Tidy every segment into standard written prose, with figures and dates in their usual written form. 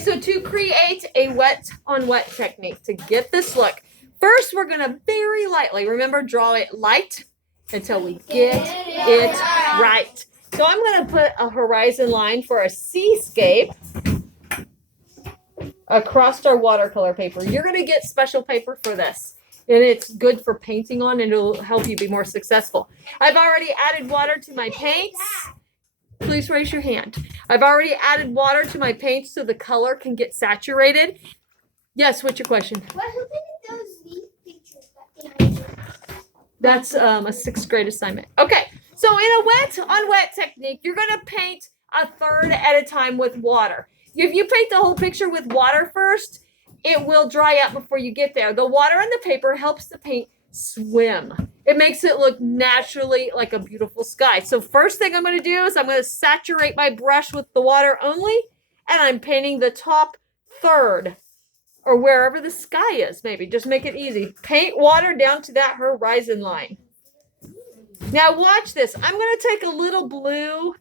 So to create a wet on wet technique to get this look, first we're gonna very lightly, remember, draw it light until we get it right. So I'm gonna put a horizon line for a seascape across our watercolor paper. You're gonna get special paper for this, and it's good for painting on, and it'll help you be more successful. I've already added water to my paints. Please raise your hand. I've already added water to my paint so the color can get saturated. Yes, what's your question? Who painted those pictures that they made? That's a sixth grade assignment. Okay, so in a wet on wet technique, you're gonna paint a third at a time with water. If you paint the whole picture with water first, it will dry up before you get there. The water in the paper helps the paint swim. It makes it look naturally like a beautiful sky. So first thing I'm going to do is I'm going to saturate my brush with the water only, and I'm painting the top third or wherever the sky is. Maybe just make it easy. Paint water down to that horizon line. Now watch this. I'm going to take a little blue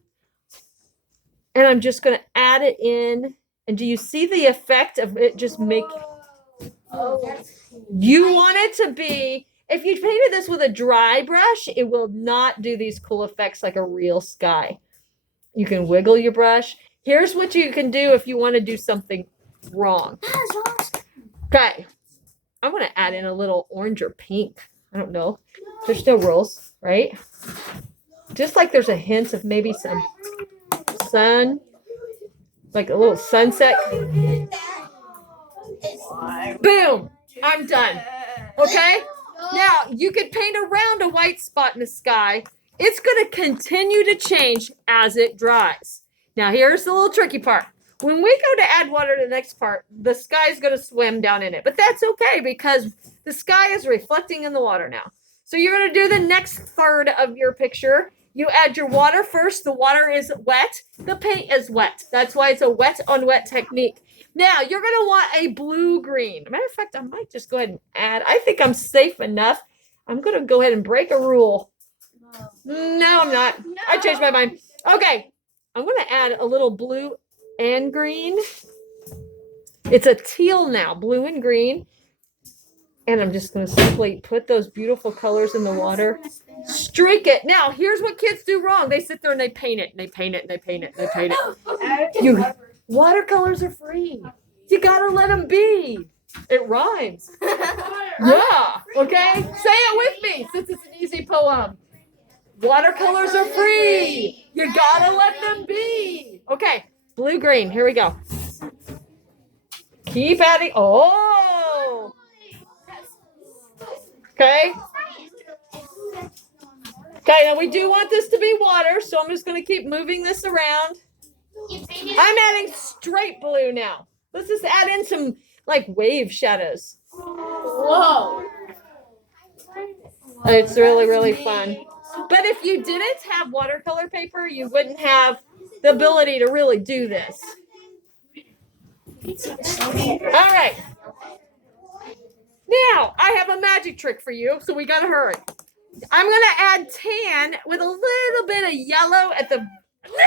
and I'm just going to add it in. And do you see the effect of it just make? Oh, You want it to be, if you painted this with a dry brush, it will not do these cool effects like a real sky. You can wiggle your brush. Here's what you can do if you want to do something wrong. Okay, I'm going to add in a little orange or pink. I don't know. There's no rules, right? Just like there's a hint of maybe some sun, like a little sunset. Boom! I'm done. Okay? Now, you could paint around a white spot in the sky. It's going to continue to change as it dries. Now, here's the little tricky part. When we go to add water to the next part, the sky is going to swim down in it. But that's okay because the sky is reflecting in the water now. So you're going to do the next third of your picture. You add your water first. The water is wet. The paint is wet. That's why it's a wet on wet technique. Now, you're going to want a blue-green. Matter of fact, I might just go ahead and add. I think I'm safe enough. I'm going to go ahead and break a rule. No, I'm not. I changed my mind. Okay. I'm going to add a little blue and green. It's a teal now, blue and green. And I'm just going to simply put those beautiful colors in the water. Streak it. Now, here's what kids do wrong. They sit there and they paint it, and they paint it, and they paint it, and they paint it. Watercolors are free. You got to let them be. It rhymes. Yeah. Okay? Say it with me since it's an easy poem. Watercolors are free. You got to let them be. Okay. Blue, green. Here we go. Keep adding. Oh. Okay. Okay, now we do want this to be water, so I'm just going to keep moving this around. I'm adding straight blue now. Let's just add in some like wave shadows. Whoa. It's really, really fun. But if you didn't have watercolor paper, you wouldn't have the ability to really do this. All right. Now, I have a magic trick for you, so we got to hurry. I'm going to add tan with a little bit of yellow at the... No!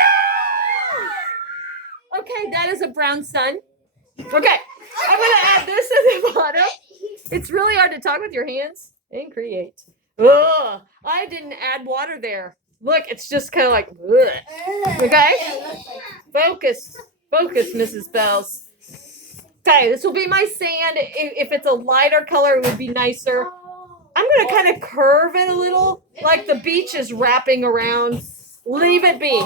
Okay, that is a brown sun. Okay, I'm going to add this at the bottom. It's really hard to talk with your hands and create. Ugh, I didn't add water there. Look, it's just kind of like... Ugh. Okay? Focus. Focus, Mrs. Bells. Okay, this will be my sand. If it's a lighter color, it would be nicer. I'm going to kind of curve it a little, like the beach is wrapping around. Leave it be.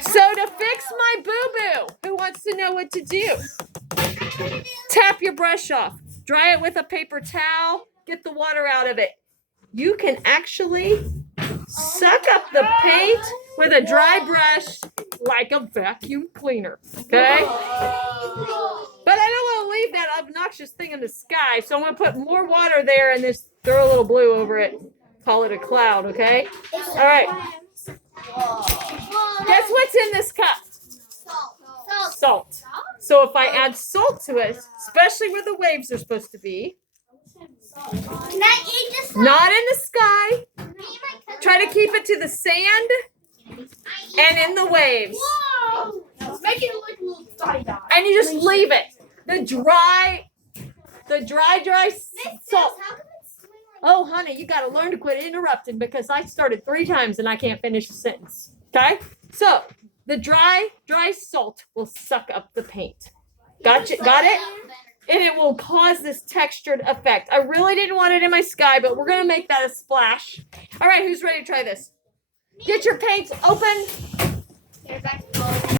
So to fix my boo-boo, who wants to know what to do? Tap your brush off. Dry it with a paper towel. Get the water out of it. You can actually suck up the paint with a dry brush like a vacuum cleaner. Okay? But I don't want to leave that obnoxious thing in the sky, so I'm going to put more water there and just throw a little blue over it. Call it a cloud, okay? All right. Guess what's in this cup? Salt. So if I add salt to it, especially where the waves are supposed to be, not in the sky, try to keep it to the sand and in the waves. Let's make it like a little dye. And you just leave it. The dry salt. How come it's swing like Oh, honey, you got to learn to quit interrupting because I started 3 times and I can't finish a sentence. Okay? So, the dry salt will suck up the paint. Got it? And it will cause this textured effect. I really didn't want it in my sky, but we're going to make that a splash. All right, who's ready to try this? Get your paints open. Here, back to